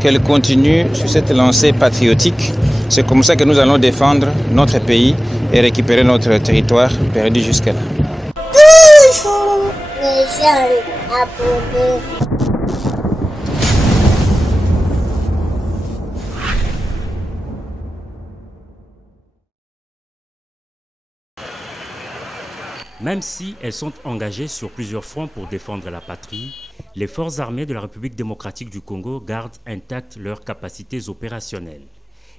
qu'elle continue sur cette lancée patriotique. C'est comme ça que nous allons défendre notre pays et récupérer notre territoire perdu jusqu'à là. Toujours les jeunes abonnés. Même si elles sont engagées sur plusieurs fronts pour défendre la patrie, les forces armées de la République démocratique du Congo gardent intactes leurs capacités opérationnelles.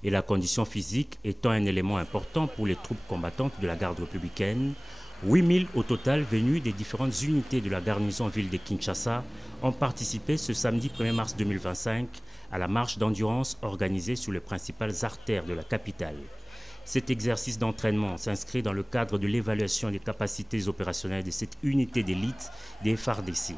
Et la condition physique étant un élément important pour les troupes combattantes de la garde républicaine, 8000 au total venus des différentes unités de la garnison ville de Kinshasa ont participé ce samedi 1er mars 2025 à la marche d'endurance organisée sur les principales artères de la capitale. Cet exercice d'entraînement s'inscrit dans le cadre de l'évaluation des capacités opérationnelles de cette unité d'élite des FARDC.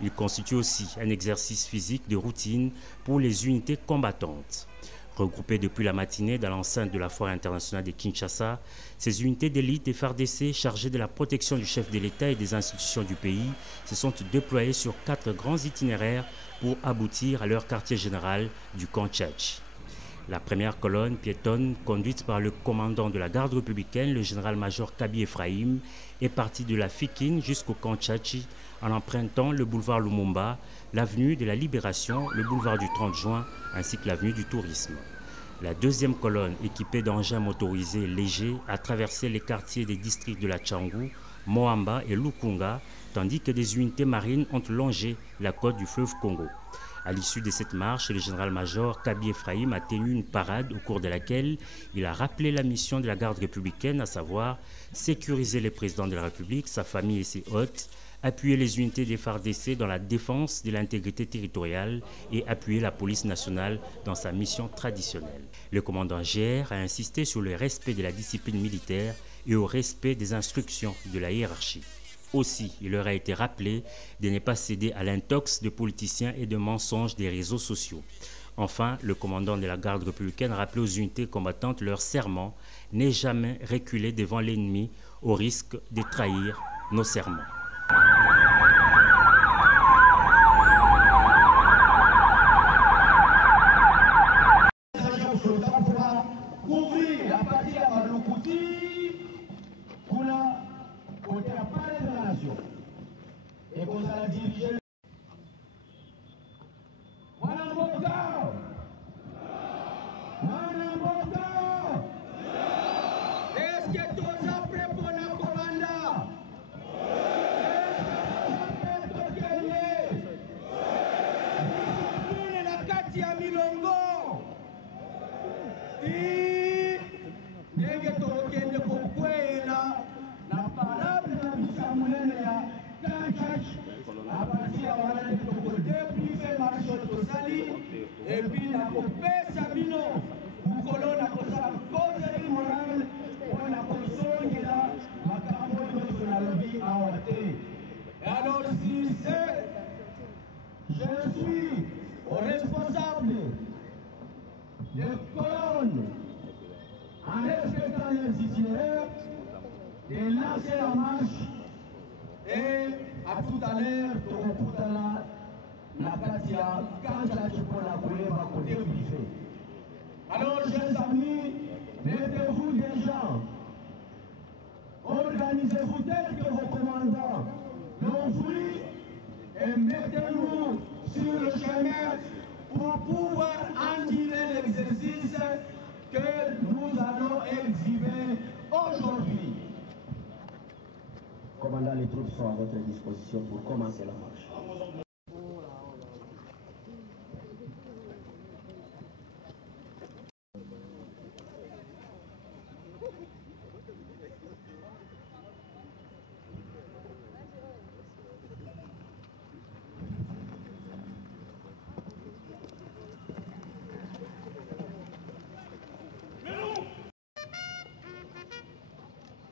Il constitue aussi un exercice physique de routine pour les unités combattantes. Regroupées depuis la matinée dans l'enceinte de la foire internationale de Kinshasa, ces unités d'élite des FARDC chargées de la protection du chef de l'État et des institutions du pays se sont déployées sur 4 grands itinéraires pour aboutir à leur quartier général du camp Tchatch. La première colonne piétonne, conduite par le commandant de la garde républicaine, le général-major Kaby Ephraim, est partie de la Fikine jusqu'au camp Tchatchi en empruntant le boulevard Lumumba, l'avenue de la Libération, le boulevard du 30 juin ainsi que l'avenue du Tourisme. La deuxième colonne, équipée d'engins motorisés légers, a traversé les quartiers des districts de la Tchangou, Moamba et Lukunga, tandis que des unités marines ont longé la côte du fleuve Congo. À l'issue de cette marche, le général-major Kaby Ephraim a tenu une parade au cours de laquelle il a rappelé la mission de la garde républicaine, à savoir sécuriser le président de la République, sa famille et ses hôtes, appuyer les unités des FARDC dans la défense de l'intégrité territoriale et appuyer la police nationale dans sa mission traditionnelle. Le commandant GR a insisté sur le respect de la discipline militaire et au respect des instructions de la hiérarchie. Aussi, il leur a été rappelé de ne pas céder à l'intox de politiciens et de mensonges des réseaux sociaux. Enfin, le commandant de la garde républicaine a rappelé aux unités combattantes leur serment, n'est jamais reculer devant l'ennemi au risque de trahir nos serments. Alors si je suis responsable des colonnes en respectant les itinéraires, de lancer la marche et à tout à l'heure, alors, chers amis, mettez-vous des gens, organisez-vous tel que vos commandants l'ont voulu et mettez-nous sur le chemin pour pouvoir endurer l'exercice que nous allons exhiber aujourd'hui. Commandant, les troupes sont à votre disposition pour commencer la marche.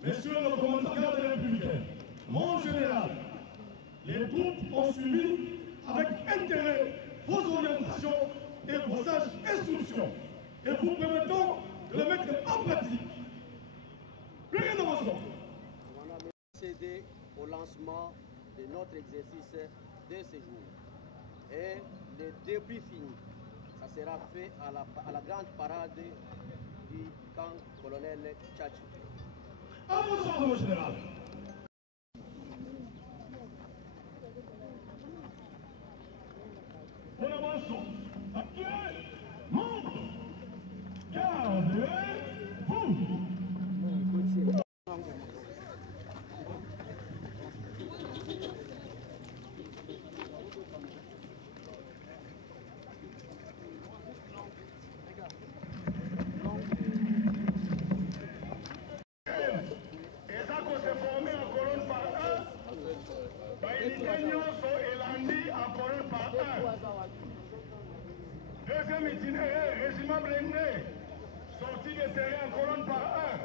Messieurs le commandant de la République, mon général, les troupes ont suivi avec intérêt vos orientations et vos sages instructions et vous permettons de les mettre en pratique. Plus rien de vos ordres. On a procédé au lancement de notre exercice de ce jour. Et le début fini. Ça sera fait à la grande parade du camp colonel Tchatchi. À vous, mon général. Nous avançons. Accueil, monte. Gardez-vous. Deuxième itinéraire, régiment blindé, sorti de terrain en colonne par un.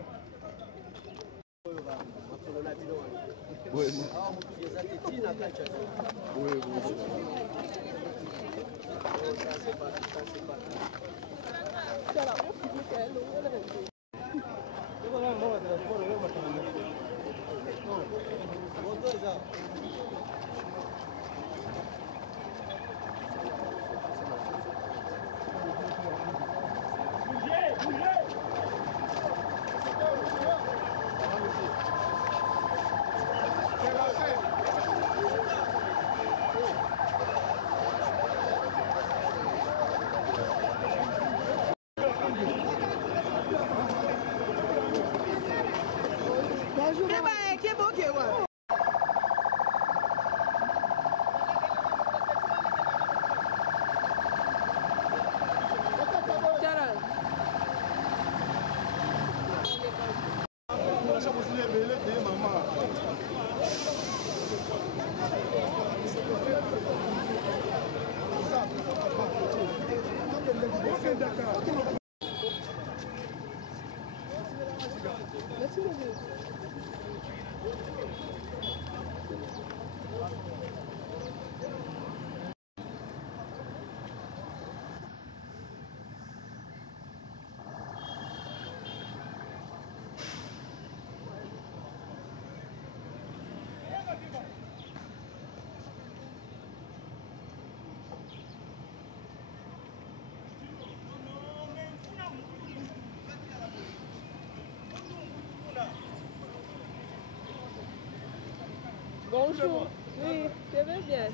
Bonjour. Oui, je vais bien.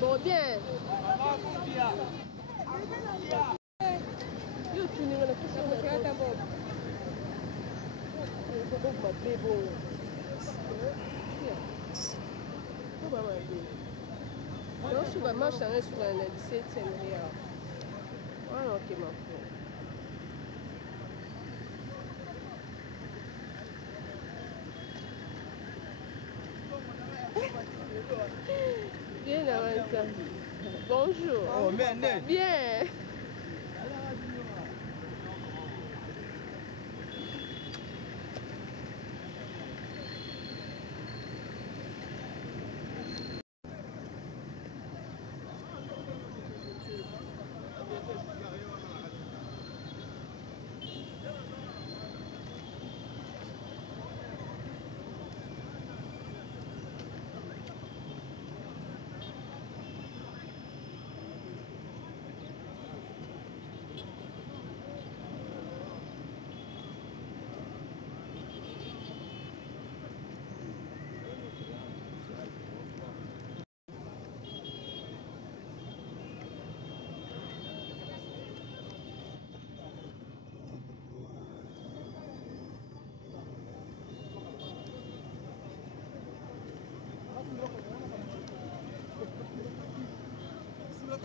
Bon, bien. Non, je vais marcher sur un 17e. Voilà, ok, ma frère. Bien avant ça. Bonjour. Oh, mais bien.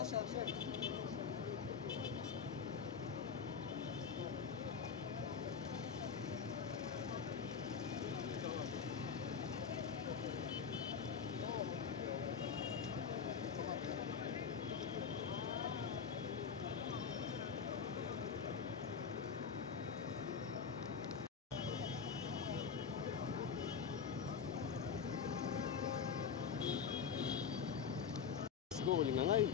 Siko ulinganga hivi?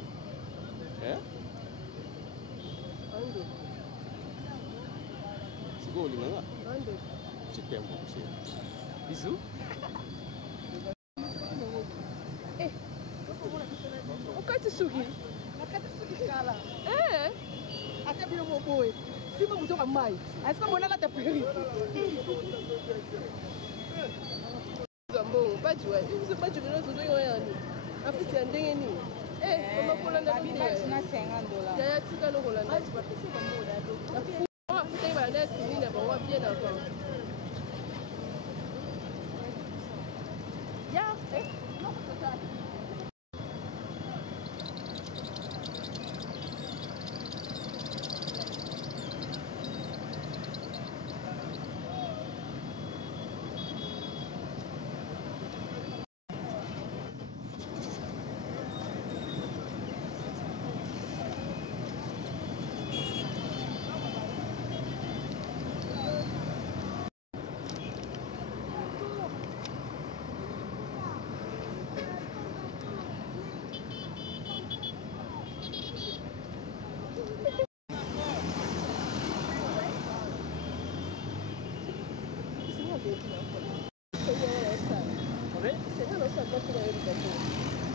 Ando. Siko ulinganga? Ando. Chitembo kushia. Bisu? Ukati sugi. Nakati sugi kala. Ata bila moboe. Sima kutoka mai. Asema mbona hata peri. Zambo, bajwa. Ibuze bajwa lelo zozo yani. Afisi ya ndenge ni. Kama kolanda bide. Na $50. Ya tika no kolanda. Bajwa pesa kwa moda do. Ah, sasa ba nesi ni na ba bien d'accord. Ya, non, total.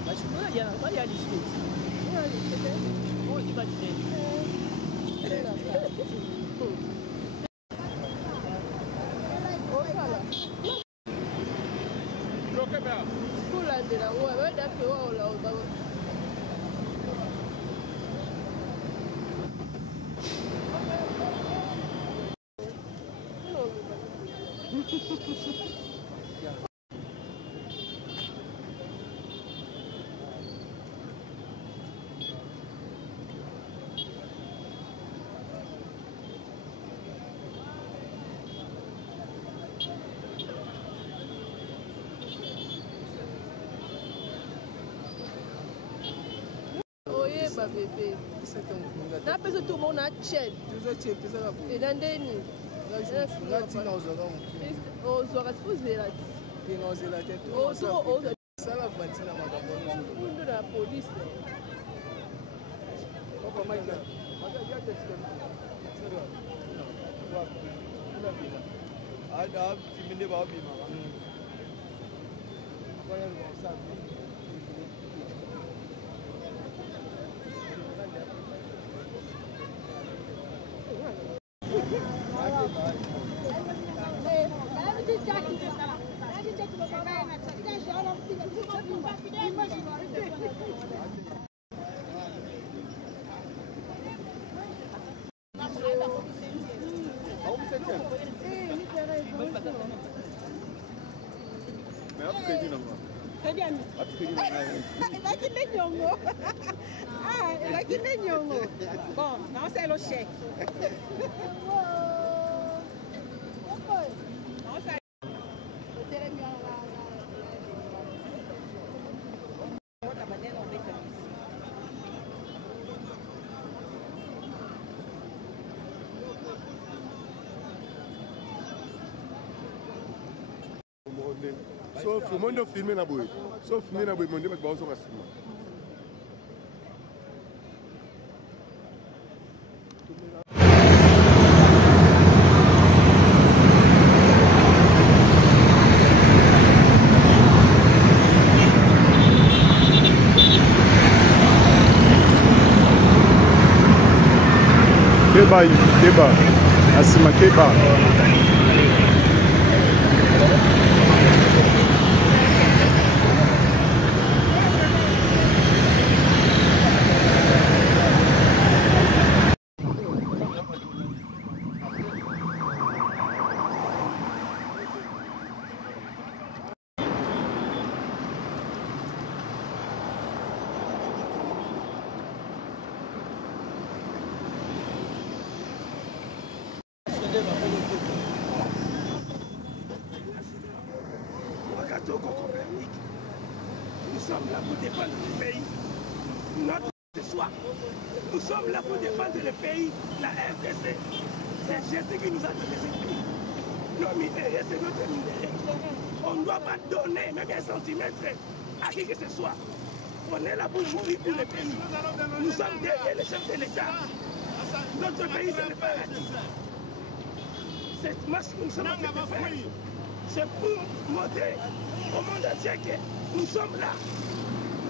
Mas il y a les choses. Oh, c'est pas du Bah bébé. N'a pas tout le monde a tchède. Et dans des nids. Aux horaires posés là. Aux horaires. Ça la voiture à ma de la police. Bon, non, c'est le chèque. Sauf le monde filmé na boy. Sauf filmé na boy monde parce que ba so ka sima. Keba, asima keba. sommes là pour défendre le pays. Notre soi. Nous sommes là pour défendre le pays, la RDC. C'est Jésus qui nous a donné ce pays. Nos minéraux, c'est notre minerai. On ne doit pas donner même un centimètre à qui que ce soit. On est là pour mourir pour le pays. Nous sommes derrière le chef de l'État. Notre pays, c'est le paradis. Cette marche que nous sommes en train de faire, c'est pour montrer au monde entier que nous sommes là.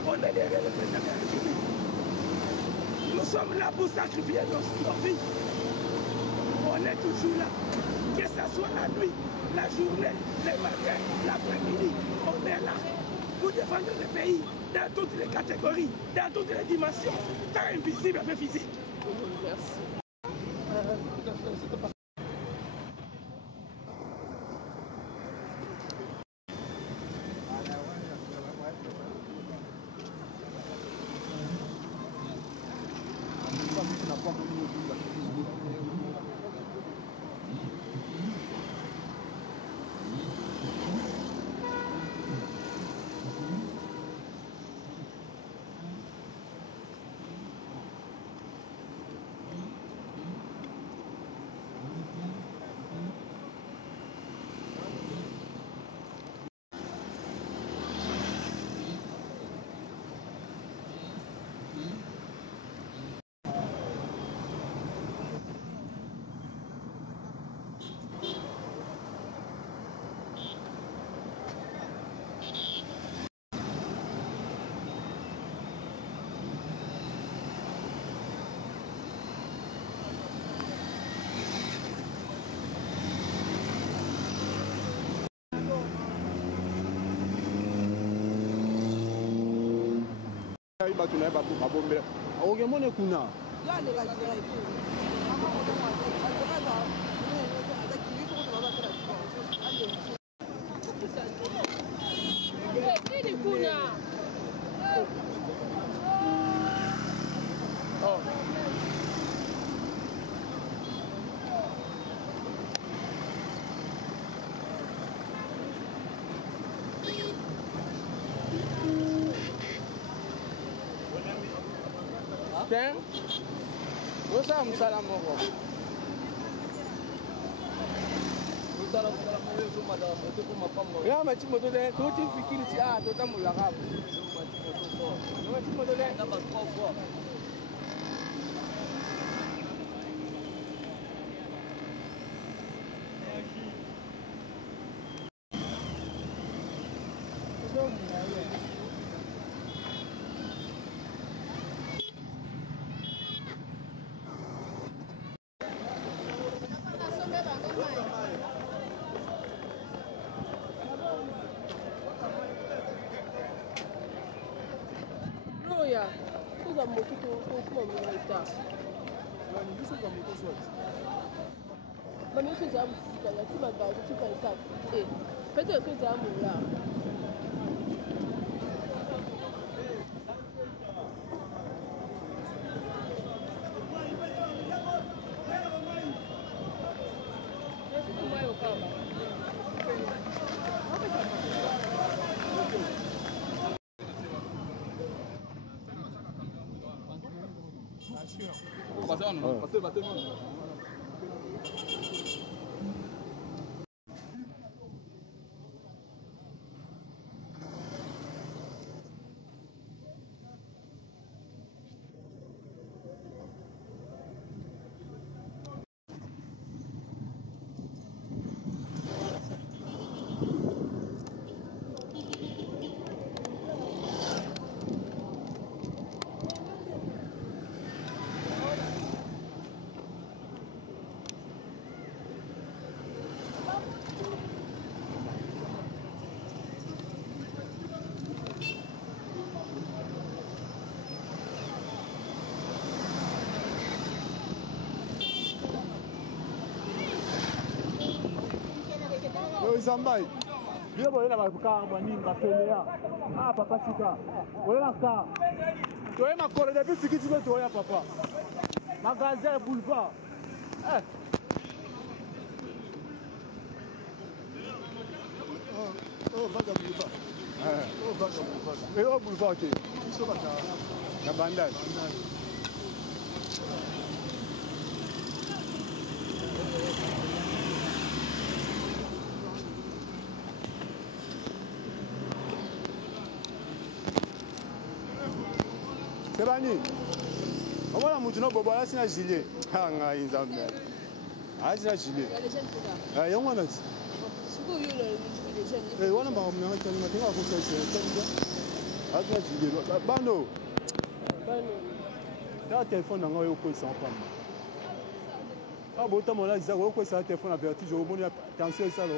On est derrière le président de la République. Nous sommes là pour sacrifier nos vies. On est toujours là. Que ce soit la nuit, la journée, le matin, l'après-midi, on est là pour défendre le pays dans toutes les catégories, dans toutes les dimensions, tant invisible que physique. Merci. Zambai. Bila bolela bakuka bani bakelea. Ah papa tika. Bolela ka. Toi makolo depuis fikiti beto ya papa. Magasin boulevard. Oh, va boulevard. Et au boulevard, la bandage. C'est Bani. On va la moutiner bobo là c'est un gilet. Ah nga inzambe. Ah c'est un gilet. Ah yon wana. Siko yo les jeunes. Eh wana ba mna tanga tanga ko sai sai. Ah c'est un gilet. Bano. Bano. Ta téléphone nga yo ko ça pas. Ah bon ta mola zako ko ça téléphone a vertige au bon attention ça là.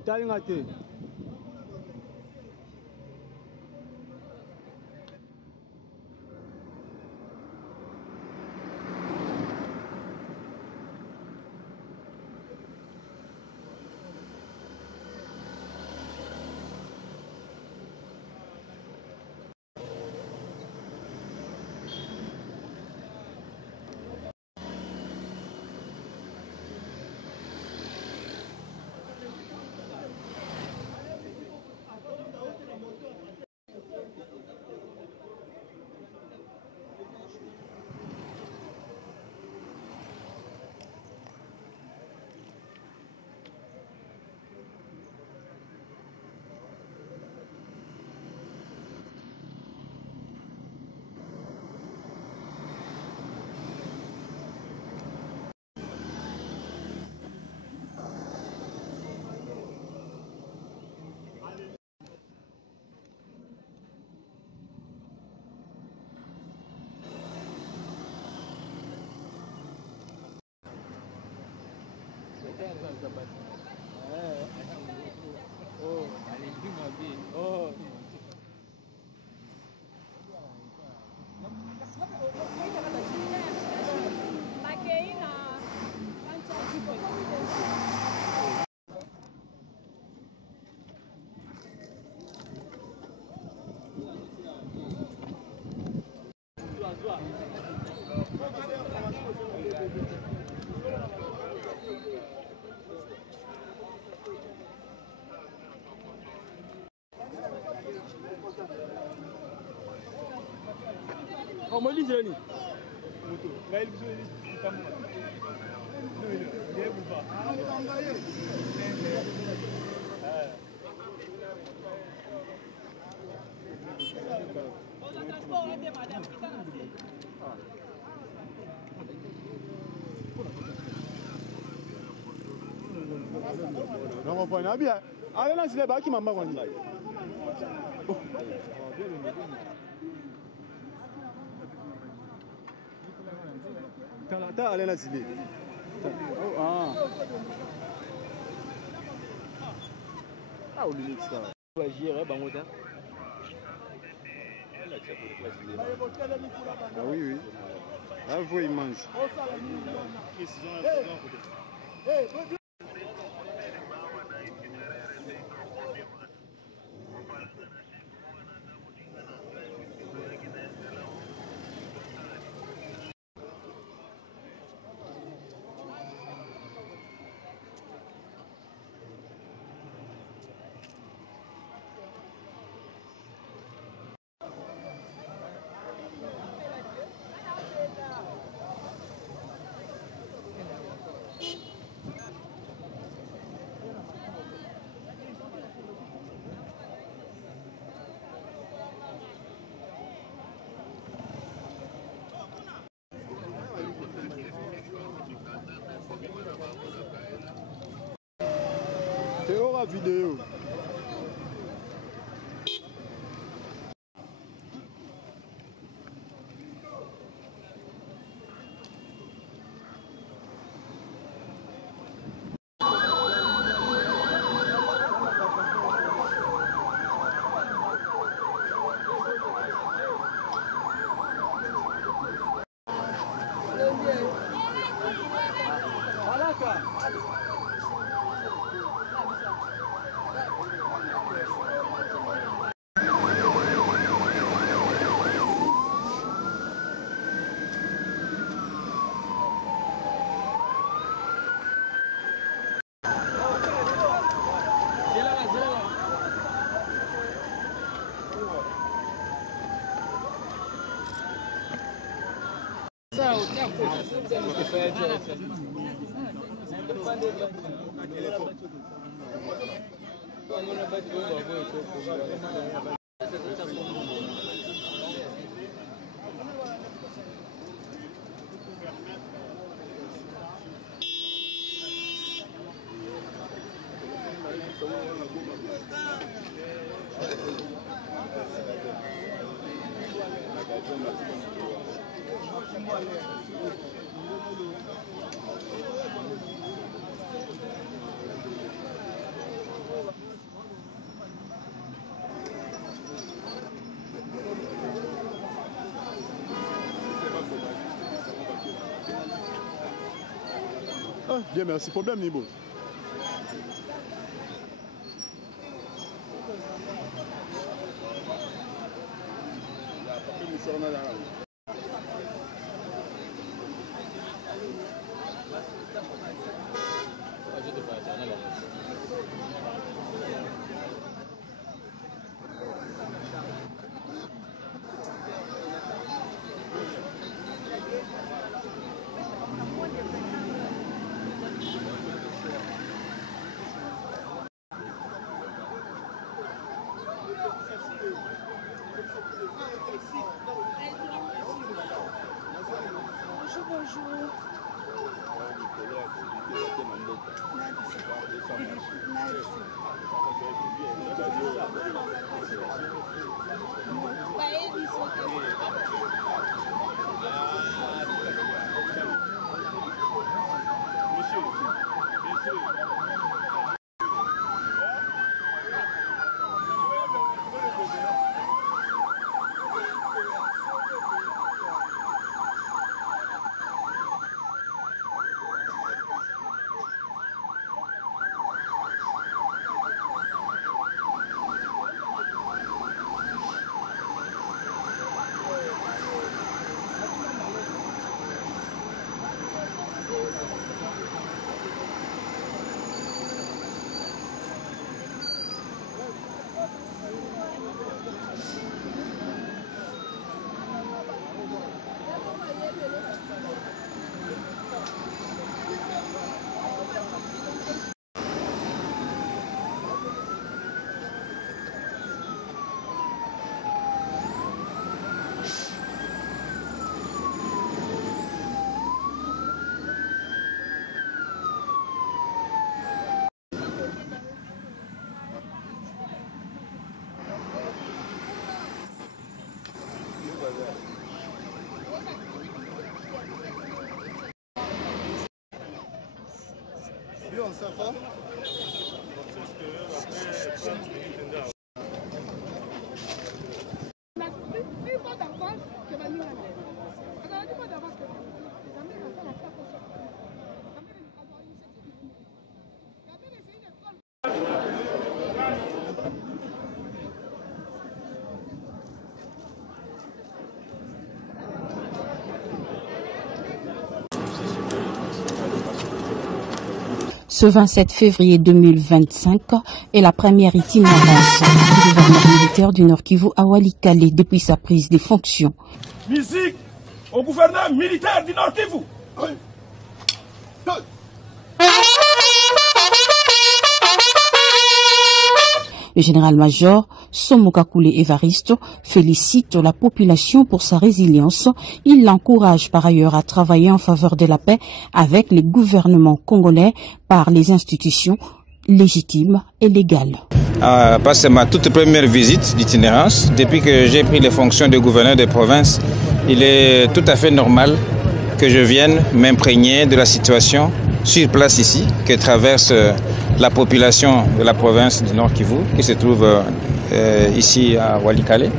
Itali ngate. Oh, allez, dis-moi bien. Oh. Oh, moi, je dis, non, on bien. Allez, là, c'est les bas qui m'ont dit. T'as allé là, c'est les. Ah. Ah, on lui dit ça. On va gérer, ben, on va. Ah oui, oui. Là, vous, il mange. C'est hors vidéo. Bien, merci. Problème, Nibo. Ce 27 février 2025 est la première itinérance du gouverneur militaire du Nord Kivu à Walikale depuis sa prise des fonctions. Musique au gouverneur militaire du Nord Kivu. Le général-major Somokakule Evaristo félicite la population pour sa résilience. Il l'encourage par ailleurs à travailler en faveur de la paix avec les gouvernements congolais par les institutions légitimes et légales. C'est ma toute première visite d'itinérance. Depuis que j'ai pris les fonctions de gouverneur de province, il est tout à fait normal que je vienne m'imprégner de la situation sur place ici, que traverse la population de la province du Nord Kivu, qui se trouve ici à Walikale.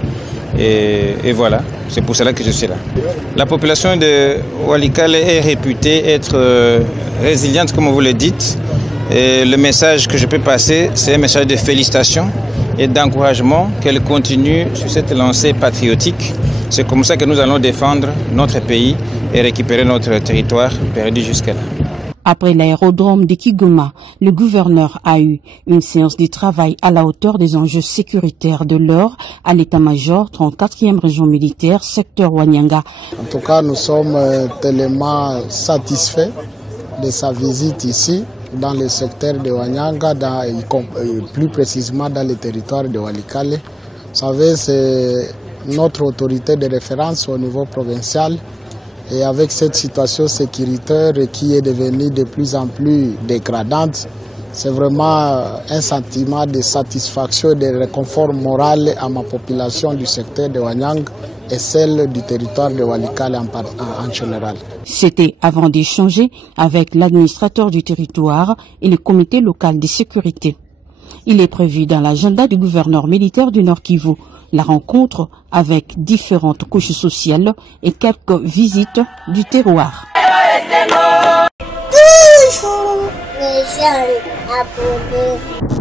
Et voilà, c'est pour cela que je suis là. La population de Walikale est réputée être résiliente, comme vous le dites. Et le message que je peux passer, c'est un message de félicitations et d'encouragement qu'elle continue sur cette lancée patriotique. C'est comme ça que nous allons défendre notre pays et récupérer notre territoire perdu jusqu'à là. Après l'aérodrome de Kigoma, le gouverneur a eu une séance de travail à la hauteur des enjeux sécuritaires de l'heure à l'état-major 34e région militaire, secteur Wanyanga. En tout cas, nous sommes tellement satisfaits de sa visite ici, dans le secteur de Wanyanga, plus précisément dans le territoire de Walikale. Vous savez, c'est notre autorité de référence au niveau provincial. Et avec cette situation sécuritaire qui est devenue de plus en plus dégradante, c'est vraiment un sentiment de satisfaction et de réconfort moral à ma population du secteur de Wanyang et celle du territoire de Walikale en général. C'était avant d'échanger avec l'administrateur du territoire et le comité local de sécurité. Il est prévu dans l'agenda du gouverneur militaire du Nord Kivu la rencontre avec différentes couches sociales et quelques visites du terroir. Toujours les jeunes abonnés.